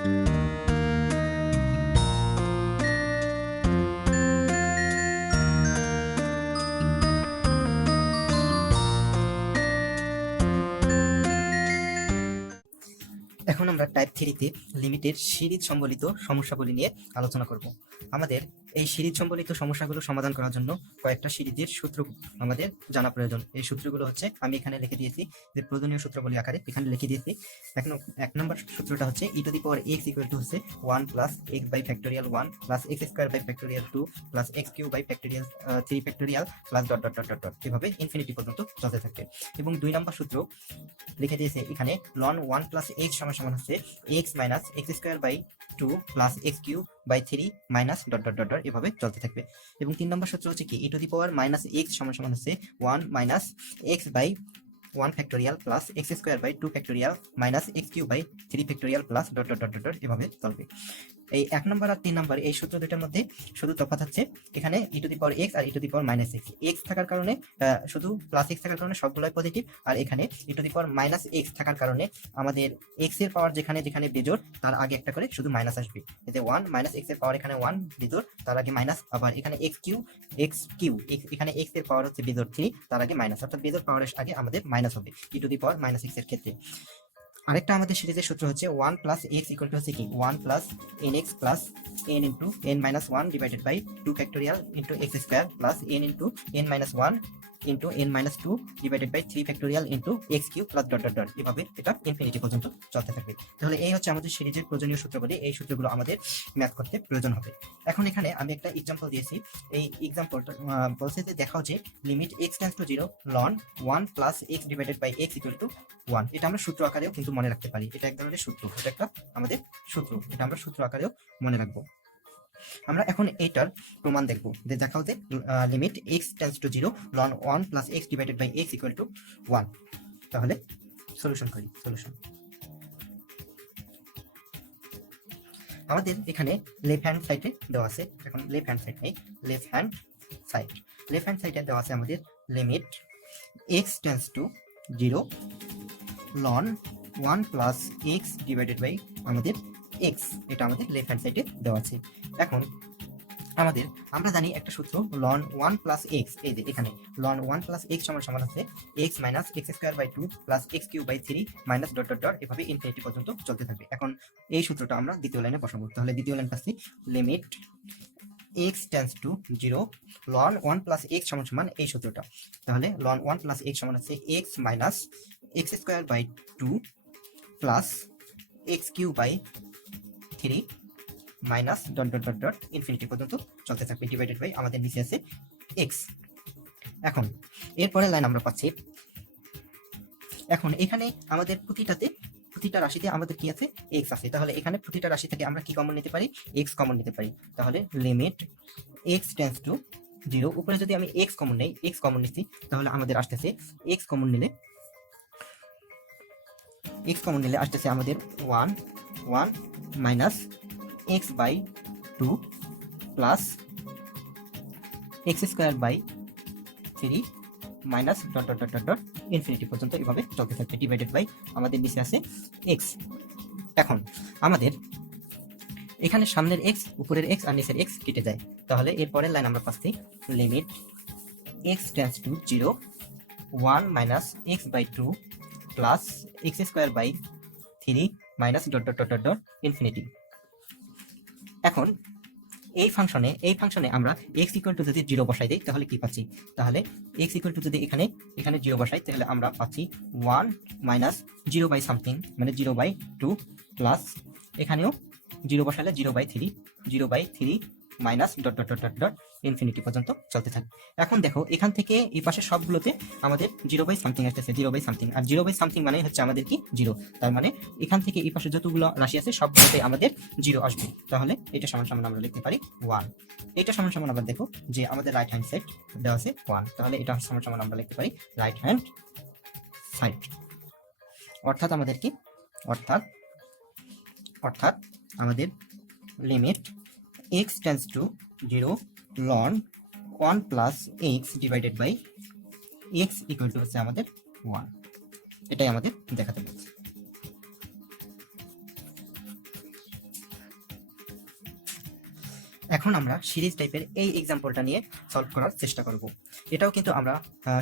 এখন আমরা টাইপ 3 তে লিমিটের সিরিজ সম্বলিত সমস্যাগুলি নিয়ে আলোচনা করব। আমাদের এই সিরিজ সম্বলিত সমস্যাগুলো সমাধান করার জন্য কয়েকটা সিরিজের সূত্র আমাদের জানা প্রয়োজন। এই সূত্রগুলো হচ্ছে আমি এখানে লিখে দিয়েছি, যে প্রয়োজনীয় সূত্রগুলি আকারে এখানে লিখে দিয়েছি। এক নম্বর সূত্রটা হচ্ছে e to the power x equal to হচ্ছে 1 plus x by factorial 1 plus x square by factorial 2 plus x cube by factorial 3 factorial plus dot dot dot dot dot এভাবে ইনফিনিটি পর্যন্ত চলতে থাকে। এবং 2 নম্বর সূত্র লিখে দিয়েছে এখানে ln 1 প্লাস x সমান হচ্ছে x minus x square by 2 plus x cube by 3 minus dot dot dot dot এভাবে চলতে থাকবে। এবং 3 নম্বর সূত্র হচ্ছে কি e to the power minus x সমান হচ্ছে 1 minus x by 1 factorial plus x square by 2 factorial minus x cube by 3 factorial plus dot dot dot dot এভাবে চলবে। এই 1 নম্বর আর 3 নম্বর এই সূত্র দুটোর মধ্যে শুধু তফাৎ হচ্ছে এখানে e to the power x আর e to the power minus x। x থাকার কারণে শুধু প্লাস x থাকার কারণে সবগুলাই পজিটিভ, আর এখানে e to the power minus x থাকার কারণে আমাদের x এর পাওয়ার যেখানে যেখানে বেজোড় তার আগে একটা করে শুধু মাইনাস আসবে। এতে 1 মাইনাস x এর পাওয়ার এখানে 1 বেজোড় তার আগে মাইনাস, আবার এখানে x কিউব এখানে x এর পাওয়ার হচ্ছে বেজোড় 3 তার আগে মাইনাস, অর্থাৎ বেজোড় পাওয়ারের আগে আমাদের মাইনাস হবে e to the power minus x এর ক্ষেত্রে। আরেকটা আমাদের সিরিজের সূত্র হচ্ছে 1 প্লাস x ইকুয়াল টু হচ্ছে কি 1 plus nx plus n into n minus 1 divided by 2 factorial into x square plus n into n minus 1 into n minus 2 divided by 3 factorial into x cube plus dot dot dot এভাবে এটা infinity পর্যন্ত চলতে থাকবে। তাহলে এই হচ্ছে আমাদের সিরিজের প্রয়োজনীয় সূত্রগুলি, এই সূত্রগুলো আমাদের ম্যাথ করতে প্রয়োজন হবে। এখন এখানে আমি একটা एग्जांपल দিয়েছি, এই एग्जांपलটা বলছে যে দেখাও যে limit x tends to 0 ln 1 plus x divided by x equal to 1। এটা আমরা সূত্র আকারেও কিন্তু মনে রাখতে পারি, এটা এক ধরনের সূত্র, এটা একটা আমাদের সূত্র, এটা আমরা সূত্র আকারেও মনে রাখবো। আমরা এখন এইটার প্রমাণ দেখব, যে দেখাও যে limit x tends to 0 ln 1 plus x divided by x equal to 1। তাহলে সলিউশন করি। সলিউশন আমাদের এখানে লেফট হ্যান্ড সাইডে দেওয়া আছে, এখন লেফট হ্যান্ড সাইড নেই, লেফট হ্যান্ড সাইডে দেওয়া আছে আমাদের limit x tends to 0 ln 1 plus x divided by আমাদের x, এটা আমাদের লেফট হ্যান্ড সাইডে দেওয়া আছে। এখন আমরা জানি একটা সূত্র ln 1 প্লাস x, এই যে এখানে ln 1 প্লাস x সমান হচ্ছে x minus x square by 2 plus x cube by 3 minus dot dot dot এভাবে ইনফিনিটি পর্যন্ত চলতে থাকবে। এখন এই সূত্রটা আমরা দ্বিতীয় লাইনে বসাবো, তাহলে দ্বিতীয় লাইন পাচ্ছি limit x tends to 0 ln 1 plus x সমান এই সূত্রটা, তাহলে ln 1 প্লাস x সমান হচ্ছে x minus x square by 2 plus x cube by 3 minus dot dot dot dot infinity পর্যন্ত চলতে থাকবে ডিভাইডেড বাই আমাদের নিচে আছে x। এখন এরপরে লাইন আমরা পাচ্ছি, এখন এখানে আমাদের প্রতিটা রাশিতে আমাদের কি আছে x আছে, তাহলে এখানে প্রতিটা রাশি থেকে আমরা কি কমন নিতে পারি, x কমন নিতে পারি। তাহলে লিমিট x টেন্ডস টু 0, উপরে যদি আমি x কমন নেই, x কমন নিচ্ছি, তাহলে আমাদের আসতেছে x কমন নিলে আসতেছে আমাদের 1 minus x by 2 plus x square by 3 minus dot dot dot dot infinity পর্যন্ত এভাবে চলতে থাকবে ডিভাইডেড বাই আমাদের নিচে আছে x। এখন আমাদের এখানে সামনের x, উপরের x আর নিচের x কেটে যায়, তাহলে এরপরের লাইন আমরা পাচ্ছি limit x tends to 0 1 minus x by 2 plus x square by 3 minus dot dot dot dot infinity. এখন এই ফাংশনে আমরা x ইকুয়াল টু যদি 0 বসাই দেই তাহলে কি পাচ্ছি, তাহলে x ইকুয়াল টু যদি এখানে 0 বসাই তাহলে আমরা পাচ্ছি 1 মাইনাস 0 বাই সামথিং মানে 0 বাই 2 প্লাস এখানেও 0 বসালে 0 by 3 minus dot dot dot dot infinity পর্যন্ত চলতে থাকে। এখন দেখো এখান থেকে এই পাশে সবগুলোতে আমাদের 0 বাই সামথিং আসতেছে, 0 বাই সামথিং, আর 0 বাই সামথিং মানে হচ্ছে আমাদের কি 0, তার মানে এখান থেকে এই পাশে যতগুলো রাশি আছে সবগুলোতে আমাদের 0 আসবে। তাহলে এটা সমান আমরা লিখতে পারি 1। এটা সমান আবার দেখো যে আমাদের রাইট হ্যান্ড সাইড দেওয়া আছে 1, তাহলে এটা সমান আমরা লিখতে পারি রাইট হ্যান্ড সাইড। অর্থাৎ আমাদের কি অর্থাৎ আমাদের limit x tends to 0 ln 1 plus x divided by x equal to হচ্ছে আমাদের 1, এটাই আমাদের দেখাতে বলছে। এখন আমরা সিরিজ টাইপের এই এক্সাম্পলটা নিয়ে সলভ করার চেষ্টা করব। এটাও কিন্তু আমরা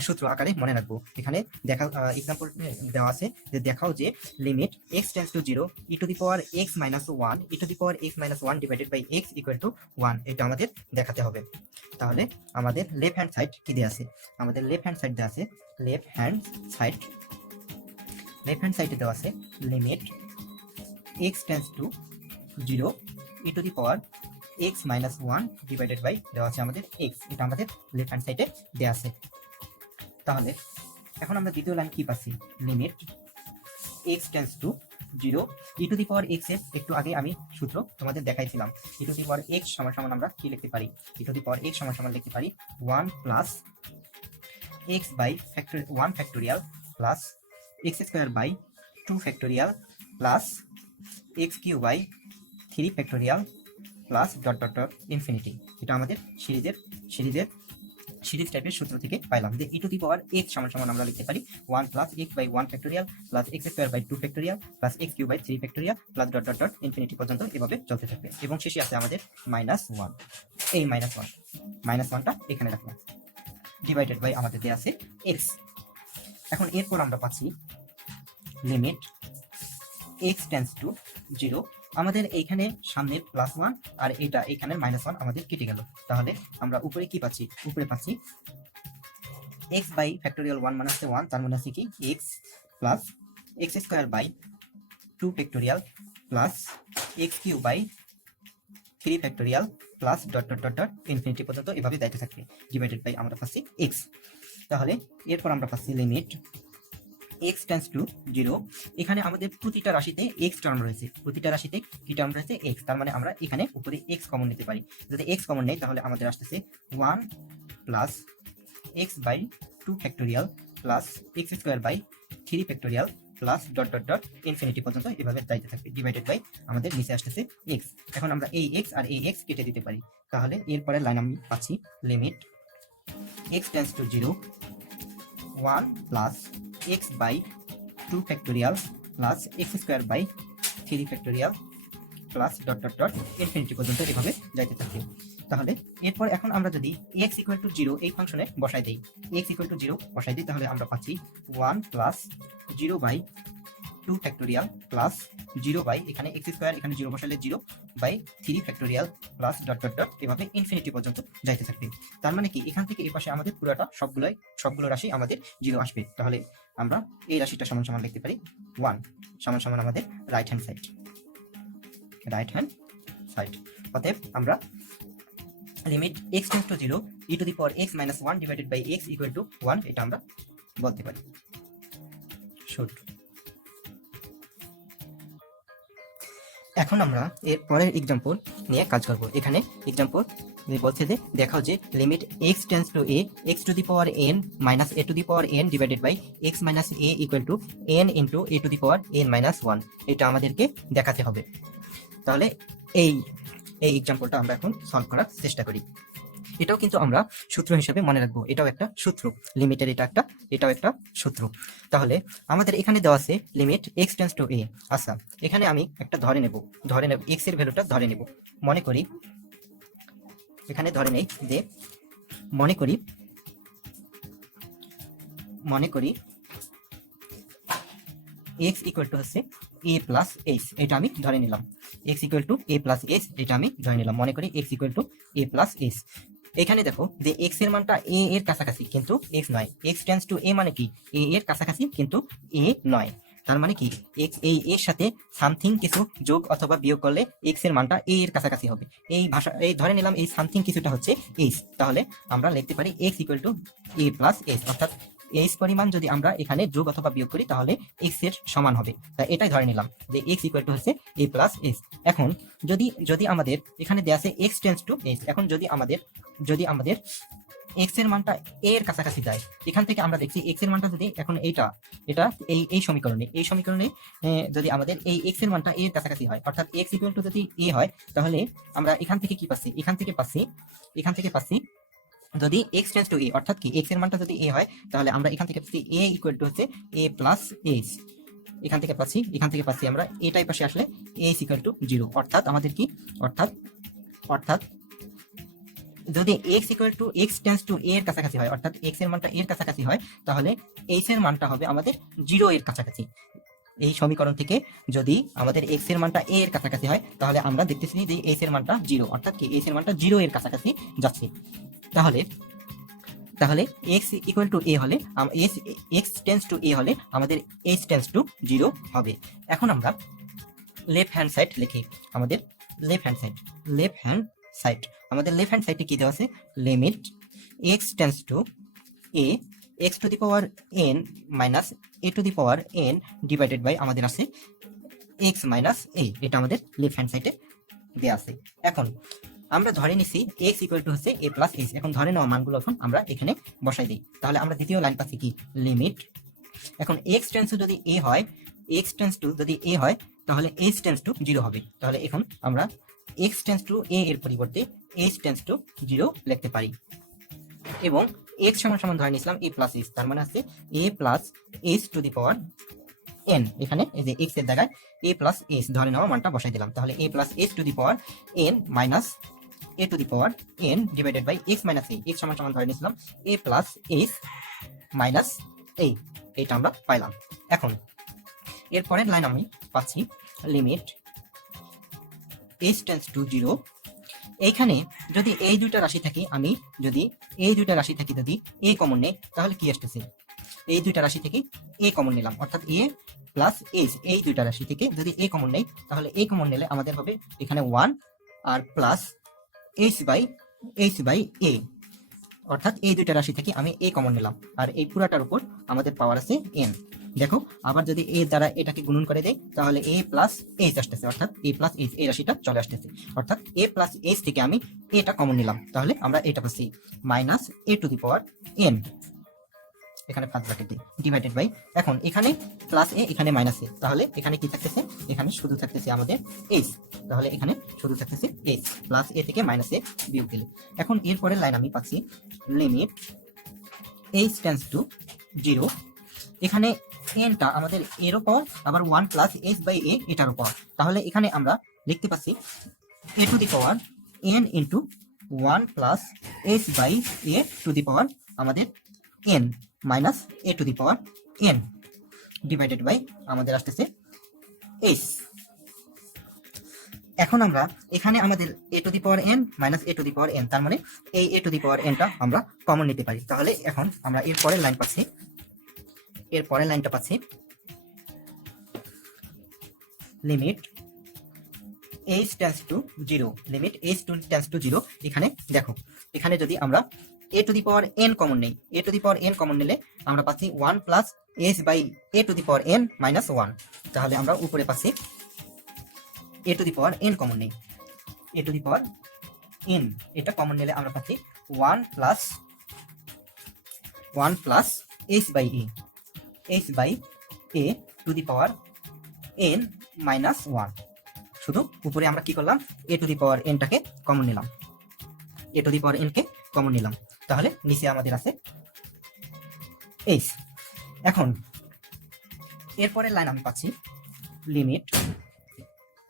সূত্র আকারে মনে রাখবো। এখানে দেখা এক্সাম্পল দেওয়া আছে যে দেখাও যে limit x tends to 0 e to the power x minus 1 e to the power x minus 1 divided by x equal to 1, এটা আমাদের দেখাতে হবে। তাহলে আমাদের লেফট হ্যান্ড সাইড কি দেওয়া আছে? আমাদের লেফট হ্যান্ড সাইড দেওয়া আছে লেফট হ্যান্ড সাইডে দেওয়া আছে limit x tends to 0 e to the power x minus 1 divided by দেওয়া আছে আমাদের এক্স, এটা আমাদের লেফট হ্যান্ড সাইডে দেওয়া আছে। তাহলে এখন আমরা দ্বিতীয় লাইন কি পাচ্ছি? Limit x tends to 0 e to the power x এর একটু আগে আমি সূত্র তোমাদের দেখাইছিলাম। ই টু দি পাওয়ার এক্স সমান সমান আমরা কি লিখতে পারি? ই টু দি পাওয়ার এক্স সমান সমান লিখতে পারি 1 plus x by 1 factorial plus x square by 2 factorial plus x cube by 3 factorial plus dot dot dot infinity. এটা আমাদের সিরিজ টাইপের সূত্র থেকে পাইলাম যে ই টু দি পাওয়ার এক্স সমান সমান আমরা লিখতে পারি 1 plus x by 1 factorial plus x square by 2 factorial plus x cube by 3 factorial plus dot dot dot infinity পর্যন্ত এভাবে চলতে থাকবে এবং শেষে আছে আমাদের -1। এই -1টা এখানে রাখলাম ডিভাইডেড বাই আমাদের দেয়া আছে এক্স। এখন এরপর আমরা পাচ্ছি লিমিট এক্স টেন্ডস টু 0, আমাদের এইখানে সামনের +1 আর এটা এখানে -1 আমাদের কেটে গেল। তাহলে আমরা উপরে কি পাচ্ছি? উপরে পাচ্ছি x বাই ফ্যাক্টোরিয়াল 1 মানে হচ্ছে 1, তার মানে হচ্ছে কি x plus x square by 2 factorial plus x cube by 3 factorial plus dot dot dot dot infinity পর্যন্ত এভাবে যাইতে থাকবে ডিভাইডেড বাই আমরা পাচ্ছি x। তাহলে এরপর আমরা পাচ্ছি লিমিট এক্স টেন্ডস টু 0, এখানে আমাদের প্রতিটা রাশিতে এক্স টার্ম রয়েছে, প্রতিটা রাশিতে কি টার্ম রয়েছে? এক্স। তার মানে আমরা এখানে উপরে এক্স কমন নিতে পারি। যদি এক্স কমন নেই তাহলে আমাদের আসতেছে 1 plus x by 2 factorial plus x square by 3 factorial plus dot dot dot infinity পর্যন্ত এভাবে যাইতে থাকবে ডিভাইডেড বাই আমাদের নিচে আসতেছে এক্স। এখন আমরা এই এক্স আর এই এক্স কেটে দিতে পারি। তাহলে এরপরে লাইন আমি পাচ্ছি limit x tends to 0 1 plus x by 2 factorial plus x square by 3 factorial plus dot dot dot infinity পর্যন্ত এভাবে যাইতে থাকবে। তাহলে এরপর এখন আমরা যদি x equal to 0 এই ফাংশনে বসাই দেই, x equal to 0 বসাই দিই, তাহলে আমরা পাচ্ছি 1 plus 0 by 2 factorial plus 0 by এখানে x স্কয়ার এখানে 0 বসালে 0 by 3 factorial plus dot dot dot এভাবে ইনফিনিটি পর্যন্ত যাইতে থাকবে। তার মানে কি এখান থেকে এই পাশে আমাদের পুরোটা সবগুলো রাশি আমাদের 0 আসবে। তাহলে আমরা এই রাশিটা সমান সমান লিখতে পারি 1 সমান সমান আমাদের রাইট হ্যান্ড সাইড। অতএব আমরা limit x tends to 0 e to the power x minus 1 divided by x equal to 1 এটা আমরা বলতে পারি। শুট। এখন আমরা এর পরের এক্সাম্পল নিয়ে কাজ করব। এখানে এক্সাম্পল বলছে যে দেখাও যে limit x tends to a x to the power n minus a to the power n divided by x minus a equal to n into a to the power n minus 1, এটা আমাদেরকে দেখাতে হবে। তাহলে এই এক্সাম্পলটা আমরা এখন solve করার চেষ্টা করি। এটাও কিন্তু আমরা সূত্র হিসেবে মনে রাখবো, এটাও একটা সূত্র লিমিটের, এটাও একটা সূত্র। তাহলে আমাদের এখানে দেওয়া আছে limit x tends to a। আচ্ছা, এখানে আমি একটা ধরে নেব x এর ভ্যালুটা ধরে নেব। মনে করি এখানে ধরে নেই যে মনে করি x ইকুয়াল টু হচ্ছে a প্লাস s, এটা আমি ধরে নিলাম। x equal two a plus s, এটা আমি ধরে নিলাম। মনে করি x equal two a plus s। এখানে দেখো যে x এর মানটা a এর কাছাকাছি কিন্তু x নয়। x টেন্ডস টু a মানে কি a এর কাছাকাছি কিন্তু a নয়। তার মানে কি x এর সাথে সামথিং কিছু যোগ অথবা বিয়োগ করলে x এর মানটা a এর কাছাকাছি হবে। এই ধরে নিলাম এই সামথিং কিছুটা হচ্ছে s। তাহলে আমরা লিখতে পারি x equal two a plus s, অর্থাৎ s পরিমাণ যদি আমরা এখানে যোগ অথবা বিয়োগ করি তাহলে x এর সমান হবে। তাই এটাই ধরে নিলাম যে x ইকুয়াল টু হচ্ছে a প্লাস s। এখন যদি আমাদের এখানে দেয়া আছে x টেন্ডস টু s, এখন যদি আমাদের x এর মানটা a এর কাছাকাছি যায়, এখান থেকে আমরা দেখছি x এর মানটা যদি এখন এটা এই সমীকরণে যদি আমাদের এই x এর মানটা a এর কাছাকাছি হয়, অর্থাৎ x ইকুয়াল টু যদি a হয়, তাহলে আমরা এখান থেকে কি পাচ্ছি? এখান থেকে পাচ্ছি যদি x টেন্ডস টু a, অর্থাৎ কি x এর মানটা যদি a হয় তাহলে আমরা এখান থেকে পাচ্ছি a ইকুয়াল টু হচ্ছে a প্লাস s। এখান থেকে পাচ্ছি আমরা এটাই পাশে আসলে a ইকুয়াল টু 0, অর্থাৎ আমাদের কি অর্থাৎ যদি x equal two x tends two এর কাছাকাছি হয়, অর্থাৎ এক্স এর মানটা এর কাছাকাছি হয়, তাহলে এইচ এর মানটা হবে আমাদের 0 এর কাছাকাছি। এই সমীকরণ থেকে যদি আমাদের এক্স এর মানটা এ এর কাছাকাছি হয়, তাহলে আমরা দেখতেছি যে এইচ এর মানটা 0, অর্থাৎ কি এইচ এর মানটা 0 এর কাছাকাছি যাচ্ছে। তাহলে তাহলে এক্স ইকুয়াল টু এ হলে এক্স টেন্স টু এ হলে আমাদের এইচ টেন্স টু 0 হবে। এখন আমরা লেফট হ্যান্ড সাইড লিখি। আমাদের লেফট হ্যান্ড সাইড আমাদের লেফট হ্যান্ড সাইডে কি দেওয়া আছে, limit x tends to a x to the power n minus a to the power n divided by আমাদের আছে এক্স মাইনাস এ। এটা আমাদের লেফট হ্যান্ড সাইডে দেওয়া আছে। এখন আমরা ধরে নিছি এক্স ইকুয়াল টু হচ্ছে এ প্লাস এইচ। এখন ধরে নেওয়া মানগুলো এখন আমরা এখানে বসাই দিই। তাহলে আমরা দ্বিতীয় লাইন পাচ্ছি কি, লিমিট এখন এক্স টেন্স টু যদি এ হয়, এক্স টেন্স টু যদি এ হয়, তাহলে এইচ টেন্স টু 0 হবে। তাহলে এখন আমরা এক্স টেন্স টু এ এর পরিবর্তে এইচ টেন্স টু 0 লিখতে পারি। এবং এক্স সমান সমান ধরে নিয়েছিলাম এ প্লাস এইচ, তার মানে আছে a plus h to the power n. এখানে এই যে এক্স এর জায়গায় এ প্লাস এইচ ধরে নেওয়া মানটা বসাই দিলাম। তাহলে a plus h to the power n minus a to the power n divided by x minus a. এক্স সমান সমান ধরে নিয়েছিলাম এ প্লাস এইচ মাইনাস এই, এটা আমরা পাইলাম। এখন এর পরের লাইন আমি পাচ্ছি লিমিট এইচ টেন্স টু 0। এইখানে যদি এই দুইটা রাশি থাকি, আমি যদি এই দুইটা রাশি থাকি যদি এ কমন নেই, তাহলে কি আসতেছে, এই দুইটা রাশি থেকে এ কমন নিলাম, অর্থাৎ এ প্লাস এইচ। এই দুইটা রাশি থেকে যদি এ কমন নেই, তাহলে এ কমন নিলে আমাদের হবে এখানে 1 আর প্লাস এইচ বাই এ, অর্থাৎ এই দুইটা রাশি থেকে আমি এ কমন নিলাম, আর এই পুরাটার উপর আমাদের পাওয়ার আছে এন। দেখো আবার যদি এ দ্বারা এটাকে গুণন করে দেয়, তাহলে এ প্লাস এইচ আসতেছে, অর্থাৎ এ প্লাস এইচ এই রাশিটা চলে আসতেছে, অর্থাৎ এ প্লাস এইচ থেকে আমি এটা কমন নিলাম, তাহলে আমরা এটা পাচ্ছি minus a to the power n, এখানে 5 ব্র্যাকেট দিই ডিভাইডেড বাই, এখন এখানে প্লাস এ এখানে মাইনাস এ, তাহলে এখানে কি থাকতেছে, এখানে শুধু থাকতেছে আমাদের এইচ, তাহলে এখানে শুধু থাকতেছে এইচ, প্লাস এ থেকে মাইনাস এ বিয়োগ দিলে। এখন এরপরের লাইন আমি পাচ্ছি লিমিট এইচ টেন্স টু 0। এখানে এনটা আমাদের এর উপর, আবার 1 প্লাস এইচ বাই এ এটার উপর, তাহলে এখানে আমরা লিখতে পাচ্ছি a to the power n into 1 plus h by a to the power আমাদের n minus a to the power n divided by আমাদের আসতেছে এইচ। এখন আমরা এখানে আমাদের a to the power n minus a to the power n, তার মানে এই এ টু দি পাওয়ার এনটা আমরা কমন নিতে পারি। তাহলে এখন আমরা এর পরের লাইন পাচ্ছি, এর পরের লাইনটা পাচ্ছি limit h tends to 0, limit h tends to 0। এখানে দেখো, এখানে যদি আমরা a to the power n common নেই, a to the power n common নিলে আমরা পাচ্ছি 1 plus h by a to the power n minus 1, তাহলে আমরা উপরে পাচ্ছি a to the power n common নেই, a to the power n এটা কমন নিলে আমরা পাচ্ছি 1 plus h by a, h by a to the power n minus 1। শুধু উপরে আমরা কি করলাম, এ টু দি পাওয়ার এনটাকে কমন নিলাম, a to the power n কে কমন নিলাম, তাহলে নিচে আমাদের আছে এইচ। এখন এরপরের লাইন আমি পাচ্ছি লিমিট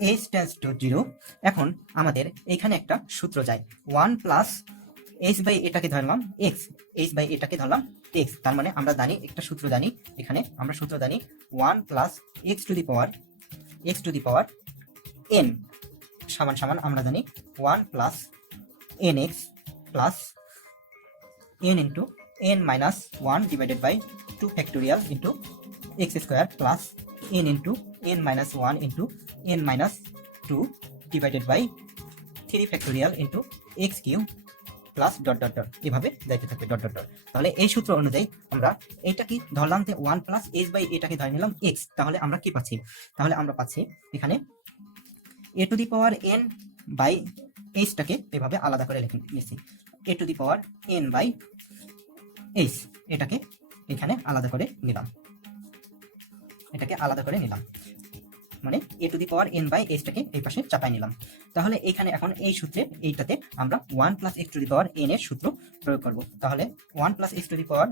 এইচ টেন্স টু 0। এখন আমাদের এখানে একটা সূত্র যায়, 1 প্লাস এইচ বাই এটাকে ধরলাম এক্স, এইচ বাই এটাকে ধরলাম এক্স, তার মানে আমরা জানি একটা সূত্র জানি, এখানে আমরা সূত্র জানি 1 plus x to the power n সমান সমান আমরা জানি 1 plus n x plus n into n minus 1 divided by 2 factorial into x square plus n into n minus 1 into n minus 2 divided by 3 factorial into x cube plus dot dot dot, এভাবে যাইতে থাকবে dot dot dot. তাহলে এই সূত্র অনুযায়ী আমরা এটা কি ধরলাম যে 1 প্লাস এইচ বাই এটাকে ধরে নিলাম এক্স, তাহলে আমরা কি পাচ্ছি, তাহলে আমরা পাচ্ছি এখানে a to the power n by এইচটাকে এভাবে আলাদা করে লিখে নিচ্ছি, a to the power n by h এটাকে এখানে আলাদা করে নিলাম, এটাকে আলাদা করে নিলাম, মানে a to the power n by এইচটাকে এই পাশে চাপাই নিলাম। তাহলে এখানে এখন এই সূত্রে এইটাতে আমরা 1 plus x to the power n এর সূত্র প্রয়োগ করব। তাহলে 1 plus x to the power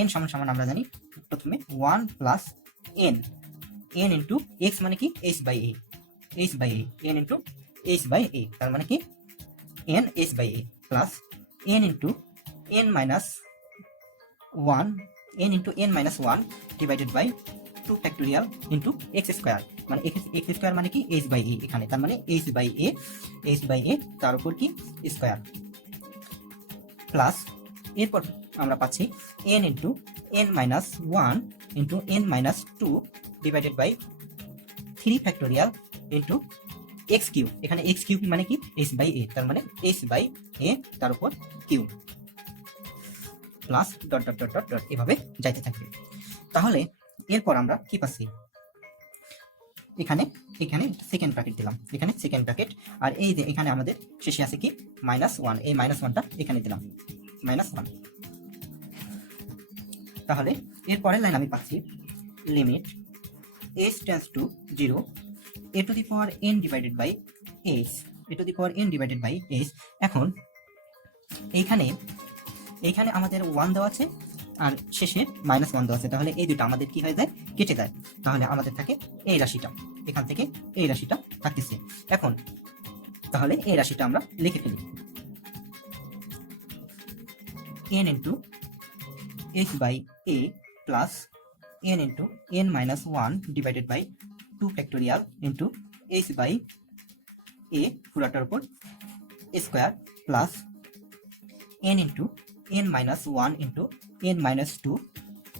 n সমান সমান আমরা জানি প্রথমে 1 plus n, n into x মানে কি h by a, h by a, n into h by a, তার মানে কি n h by a plus n into n minus one divided by 2 factorial into x square, মানে x square মানে কি h by এ, এখানে তার মানে H by a তার উপর কি স্কোয়ার, প্লাস এরপর আমরা পাচ্ছি n into n minus one into n minus two divided by 3 factorial into x cube, এখানে এক্স কিউব মানে কি এইচ বাই এ, তার মানে এইচ বাই এ তার উপর cube, plus dot dot dot dot dot এভাবে যাইতে থাকবে। তাহলে এরপর আমরা কি পাচ্ছি, এখানে সেকেন্ড ব্র্যাকেট দিলাম, এখানে সেকেন্ড ব্র্যাকেট, আর এই যে এখানে আমাদের শেষে আছে কি -1, এই -1টা এখানে দিলাম -1। তাহলে এরপরের লাইন আমি পাচ্ছি limit h tends to 0 a to the power n divided by h, এখন এইখানে আমাদের 1 দেওয়া আছে আর শেষে -1 দেওয়া আছে, তাহলে এই দুটো আমাদের কি হয়ে যায়, কেটে যায়। তাহলে আমাদের থাকে এই রাশিটা, এখান থেকে এই রাশিটা থাকতেছে। এখন তাহলে এই রাশিটা আমরা লিখে ফেলি, n into h by a plus n into n minus 1 divided by 2 factorial into h by a পুরাটার উপর square plus n into n minus 1 into n minus 2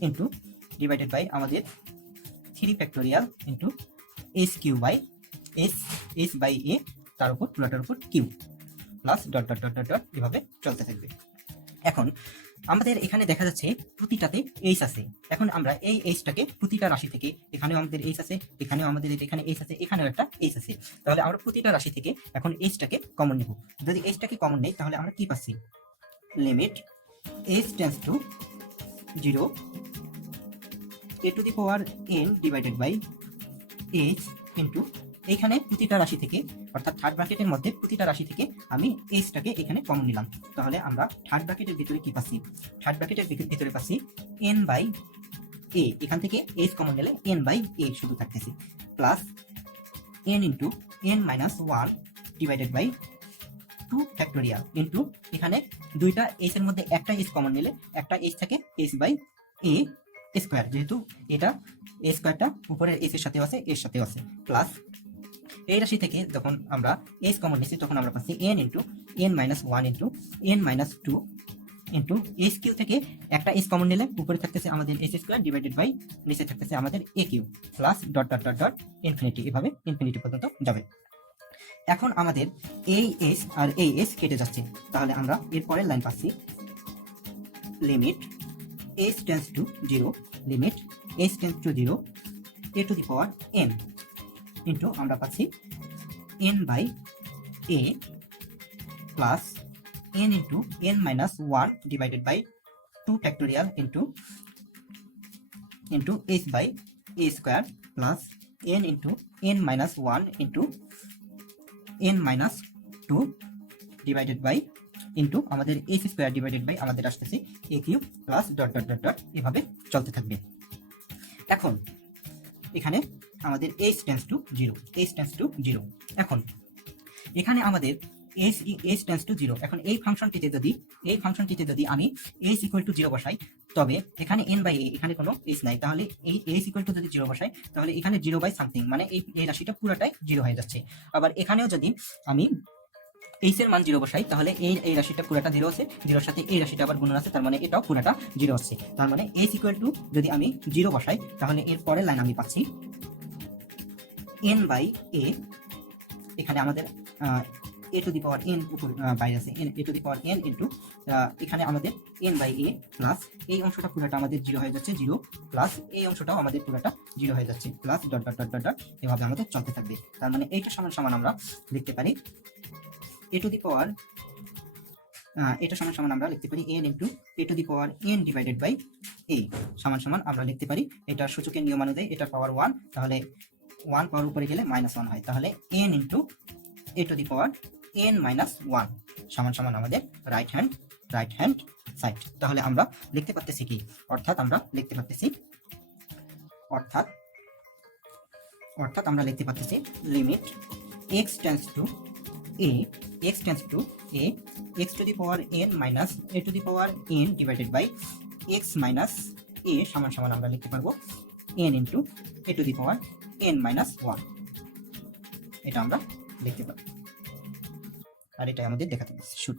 into divided by আমাদের 3 factorial into h cube by h by a তার উপর পুরাটার উপর cube, plus dot dot dot dot dot এভাবে চলতে থাকবে। এখন আমাদের এখানে দেখা যাচ্ছে প্রতিটাতে এইচ আছে। এখন আমরা এই এইচটাকে প্রতিটা রাশি থেকে, এখানেও আমাদের এইচ আছে, এখানেও আমাদের এখানে এইচ আছে, এখানেও একটা এইচ আছে, তাহলে আমরা প্রতিটা রাশি থেকে এখন এইচটাকে কমন নেব। যদি এইচটাকে কমন নেই তাহলে আমরা কি পাচ্ছি, limit h tends to 0 a to the power n divided by h into এইখানে প্রতিটা রাশি থেকে, অর্থাৎ থার্ড ব্র্যাকেটের মধ্যে প্রতিটা রাশি থেকে আমি এইচটাকে এখানে কমন নিলাম। তাহলে আমরা থার্ড ব্র্যাকেটের ভিতরে কি পাচ্ছি, থার্ড ব্র্যাকেটের ভিতরে পাচ্ছি n বাই a, এখান থেকে এইচ কমন নিলে n বাই a শুধু থাকতেছে, plus n into n minus 1 divided by 2 factorial into এখানে দুইটা এইচ এর মধ্যে একটা এইচ কমন নিলে একটা এইচ থাকে এইচ বাই a স্কোয়ার, যেহেতু এটা a স্কোয়ারটা উপরের এইচ এর সাথে আছে, এর সাথে আছে, প্লাস এই রাশি থেকে যখন আমরা এইচ কমন নিচ্ছি তখন আমরা পাচ্ছি n into n minus 1 into n minus 2 into h cube থেকে একটা এইচ কমন নিলে উপরে থাকতেছে আমাদের এইচ স্কোয়ার ডিভাইডেড বাই নিচে থাকতেছে আমাদের a cube, plus dot dot dot dot infinity, এভাবে ইনফিনিটি পর্যন্ত যাবে। এখন আমাদের এই এইচ আর এই এইচ কেটে যাচ্ছে, তাহলে আমরা এর পরের লাইন পাচ্ছি limit h tends to 0 limit h tends to 0 a to the power n into আমরা পাচ্ছি n by a plus n into n minus 1 divided by 2 factorial into h by a square plus n into n minus 1 into n minus 2 divided by into আমাদের h square divided by আমাদের আসতেছে a cube plus dot dot dot dot এভাবে চলতে থাকবে। এখন এখানে আমাদের h tends to 0, এখন এখানে আমাদের h টেন্ডস টু 0, এখন এই ফাংশনটিতে যদি আমি h ইকুয়াল টু 0 বসাই, তবে এখানে n বাই a, এখানে কোনো h নাই, তাহলে এই h ইকুয়াল টু যদি 0 বসাই তাহলে এখানে 0 বাই সামথিং, মানে এই রাশিটা পুরোটাই 0 হয়ে যাচ্ছে। আবার এখানেও যদি আমি h এর মান 0 বসাই তাহলে এই রাশিটা পুরোটা 0 আছে, 0 সাথে এই রাশিটা আবার গুণন আছে, তার মানে এটাও পুরোটা 0 আছে। তার মানে h ইকুয়াল টু যদি আমি 0 বসাই তাহলে এর পরের লাইন আমি পাচ্ছি n বাই a, এখানে আমাদের a to the power n উপর বাইরে আছে, a to the power n into এখানে আমাদের n বাই a প্লাস এই অংশটা পুরোটা আমাদের 0 হয়ে যাচ্ছে, 0 প্লাস এই অংশটাও আমাদের পুরোটা 0 হয়ে যাচ্ছে, plus dot dot dot dot dot এভাবে আমাদের চলতে থাকবে। তার মানে এইটা সমান সমান আমরা লিখতে পারি a টু দি পাওয়ার, এটা সমান সমান আমরা লিখতে পারি n into a to the power n divided by a সমান সমান আমরা লিখতে পারি, এটা সূচকের নিয়ম অনুযায়ী এটা পাওয়ার 1, তাহলে 1 পাওয়ার উপরে গেলে -1 হয়, তাহলে n into a to the power n minus 1 সমান সমান আমাদের রাইট হ্যান্ড সাইড। তাহলে আমরা লিখতে পারতেছি কি, অর্থাৎ আমরা লিখতে পারতেছি limit x tends to a x to the power n minus a to the power n divided by x minus a সমান সমান আমরা লিখতে পারবো n into a to the power n minus one. এটা আমরা লিখতে পারি, আর এটা আমাদের দেখাতে হবে শুট।